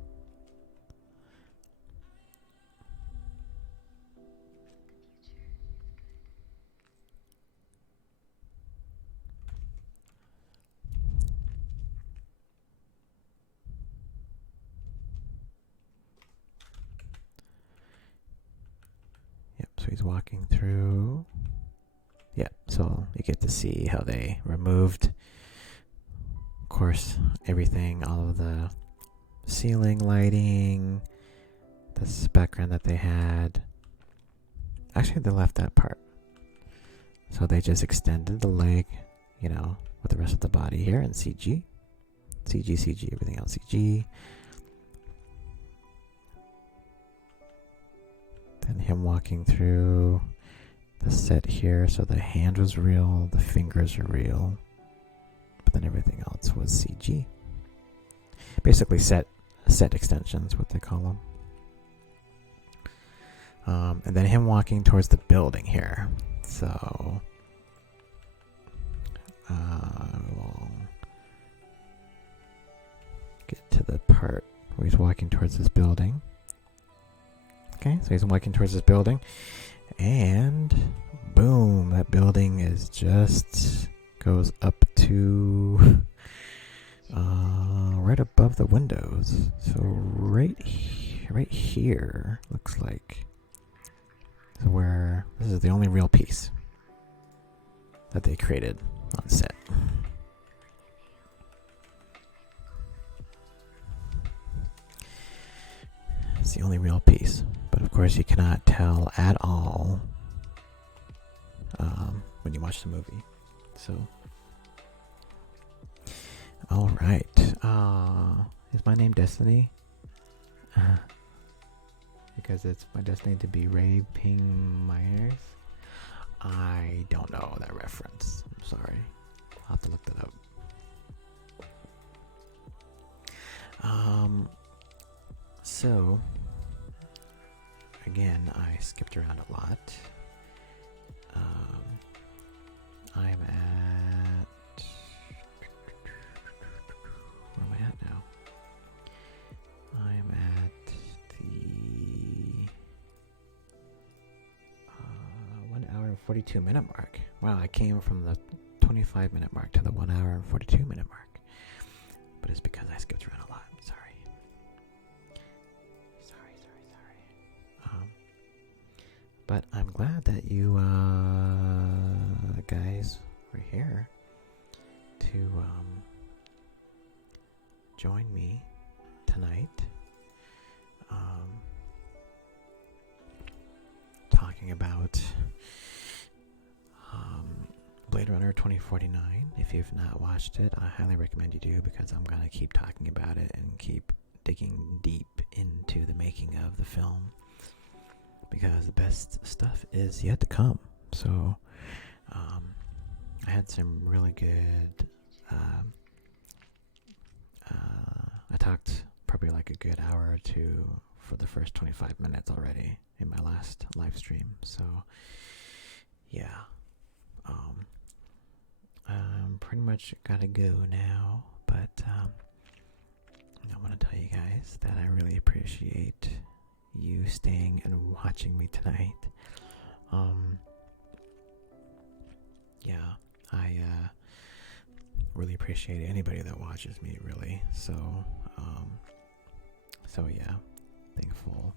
So he's walking through. Yeah, so you get to see how they removed, of course, everything, all of the ceiling lighting, this background that they had. Actually, they left that part. So they just extended the leg, you know, with the rest of the body here in CG. CG, everything else CG. And him walking through the set here, so the hand was real, the fingers are real, but then everything else was CG. Basically set extensions, what they call them. And then him walking towards the building here. So we'll get to the part where he's walking towards this building. Okay, so he's walking towards this building, and boom, that building is just goes up to right above the windows. So right here looks like where this is the only real piece that they created on set. It's the only real piece. But of course, you cannot tell at all when you watch the movie. So, all right. Is my name Destiny? Because it's my destiny to be raping minors. I don't know that reference. I'm sorry. I'll have to look that up. So, again, I skipped around a lot. I'm at... Where am I at now? I'm at the 1 hour and 42 minute mark. Wow, I came from the 25 minute mark to the 1 hour and 42 minute mark. But it's because I skipped around a lot. Sorry. But I'm glad that you guys were here to join me tonight, talking about Blade Runner 2049. If you've not watched it, I highly recommend you do, because I'm going to keep talking about it and keep digging deep into the making of the film, because the best stuff is yet to come. So I had some really good I talked probably like a good hour or two for the first 25 minutes already in my last live stream. So yeah, I'm pretty much gotta go now, but I want to tell you guys that I really appreciate you staying and watching me tonight. Yeah, I really appreciate anybody that watches me, really. So yeah, thankful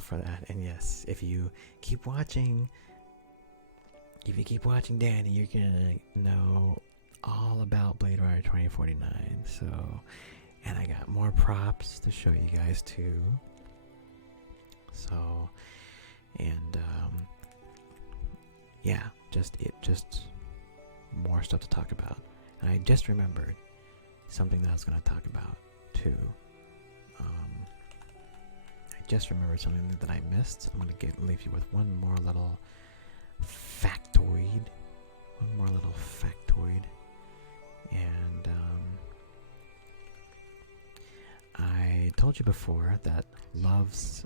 for that. And yes, if you keep watching Danny, you're gonna know all about Blade Runner 2049. So, and I got more props to show you guys too. So, and yeah, just more stuff to talk about. And I just remembered something that I was going to talk about too. I just remembered something that I missed. I'm going to leave you with one more little factoid. And I told you before that Love's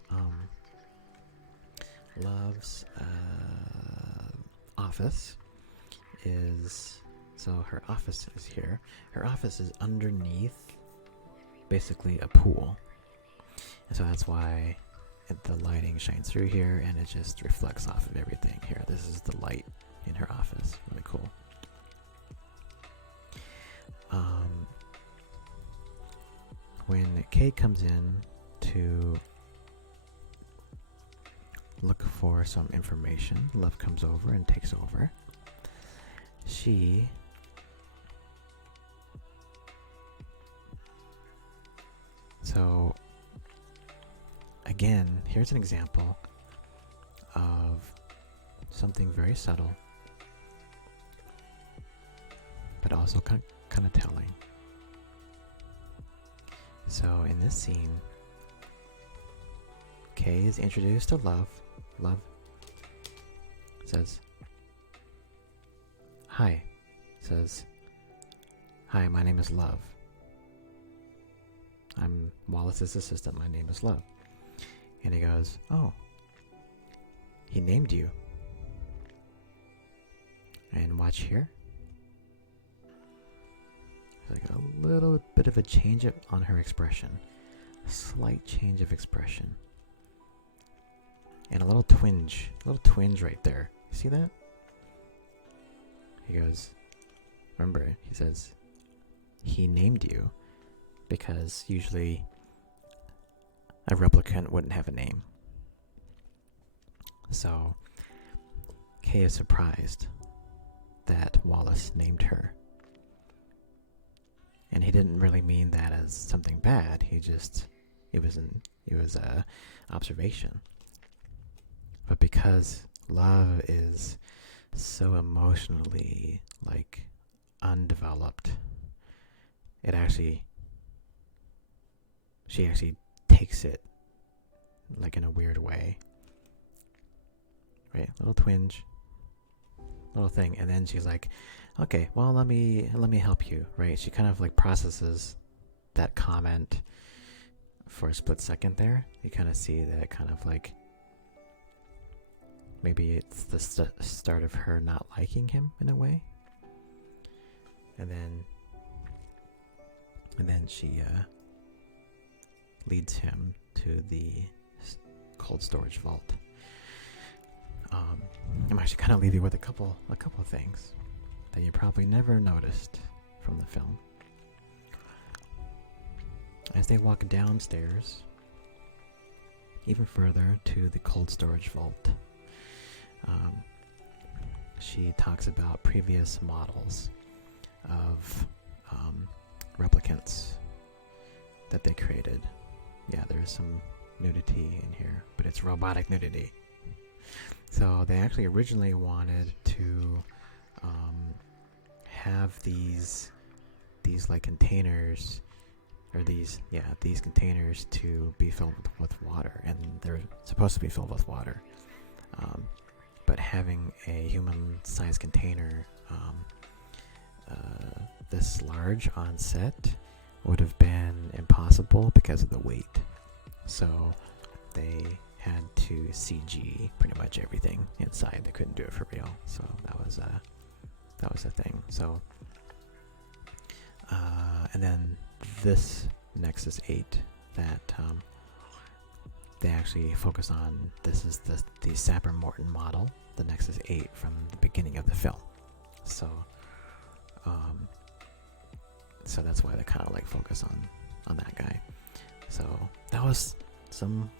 office is, so her office is here. Her office is underneath basically a pool, and so that's why the lighting shines through here and it just reflects off of everything here. This is the light in her office. Really cool. When Kay comes in to look for some information, Love comes over and takes over. So again, here's an example of something very subtle, but also kind of telling. So in this scene, Kay is introduced to Love. Love says, "Hi." Says, "Hi, my name is Love. I'm Wallace's assistant. My name is Love." And he goes, "Oh, he named you." And watch here. There's like a little bit of a change on her expression. A slight change of expression. And a little twinge right there. You see that? He goes, remember, he says, he named you, because usually a replicant wouldn't have a name. So Kay is surprised that Wallace named her. And he didn't really mean that as something bad. It was a observation. But because Love is so emotionally undeveloped, she actually takes it in a weird way. Right? Little twinge, little thing, and then she's like, "Okay, well, let me help you." Right? She kind of processes that comment for a split second there, you kind of see that kind of like maybe it's the start of her not liking him in a way, and then she leads him to the cold storage vault. I'm actually kind of leave you with a couple of things that you probably never noticed from the film. As they walk downstairs, even further to the cold storage vault, she talks about previous models of replicants that they created. Yeah, there's some nudity in here, but it's robotic nudity. So they actually originally wanted to have these like containers, or these containers to be filled with water, and they're supposed to be filled with water. But having a human-sized container this large on set would have been impossible because of the weight. So they had to CG pretty much everything inside. They couldn't do it for real. So that was a thing. So and then this Nexus 8 that they actually focus on. This is the Sapper Morton model, the Nexus 8 from the beginning of the film. So so that's why they kind of like focus on that guy. So that was some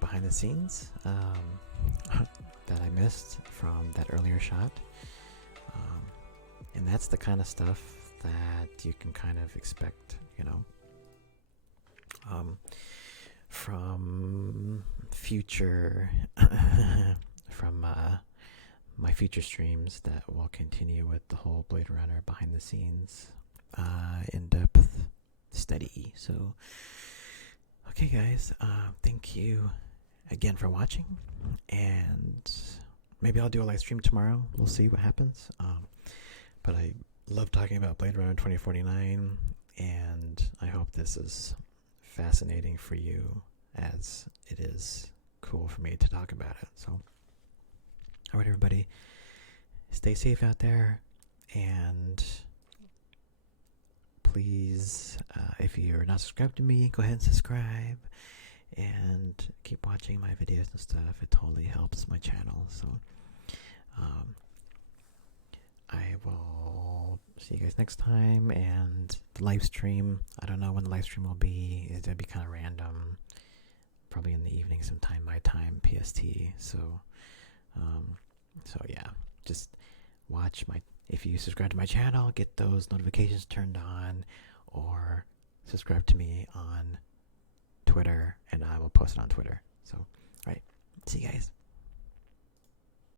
behind the scenes that I missed from that earlier shot, and that's the kind of stuff that you can kind of expect, from future from my future streams that will continue with the whole Blade Runner behind the scenes in-depth study. So okay guys, thank you again for watching, and maybe I'll do a live stream tomorrow. We'll see what happens. But I love talking about Blade Runner 2049, and I hope this is fascinating for you as it is cool for me to talk about it. So alright everybody, stay safe out there, and please, if you're not subscribed to me, go ahead and subscribe and keep watching my videos and stuff. It totally helps my channel. So I will see you guys next time. And the live stream, I don't know when the live stream will be. It'll be kind of random, probably in the evening sometime, my time, PST. So yeah, just watch if you subscribe to my channel, get those notifications turned on, or subscribe to me on Twitter, and I will post it on Twitter. So, all right, see you guys.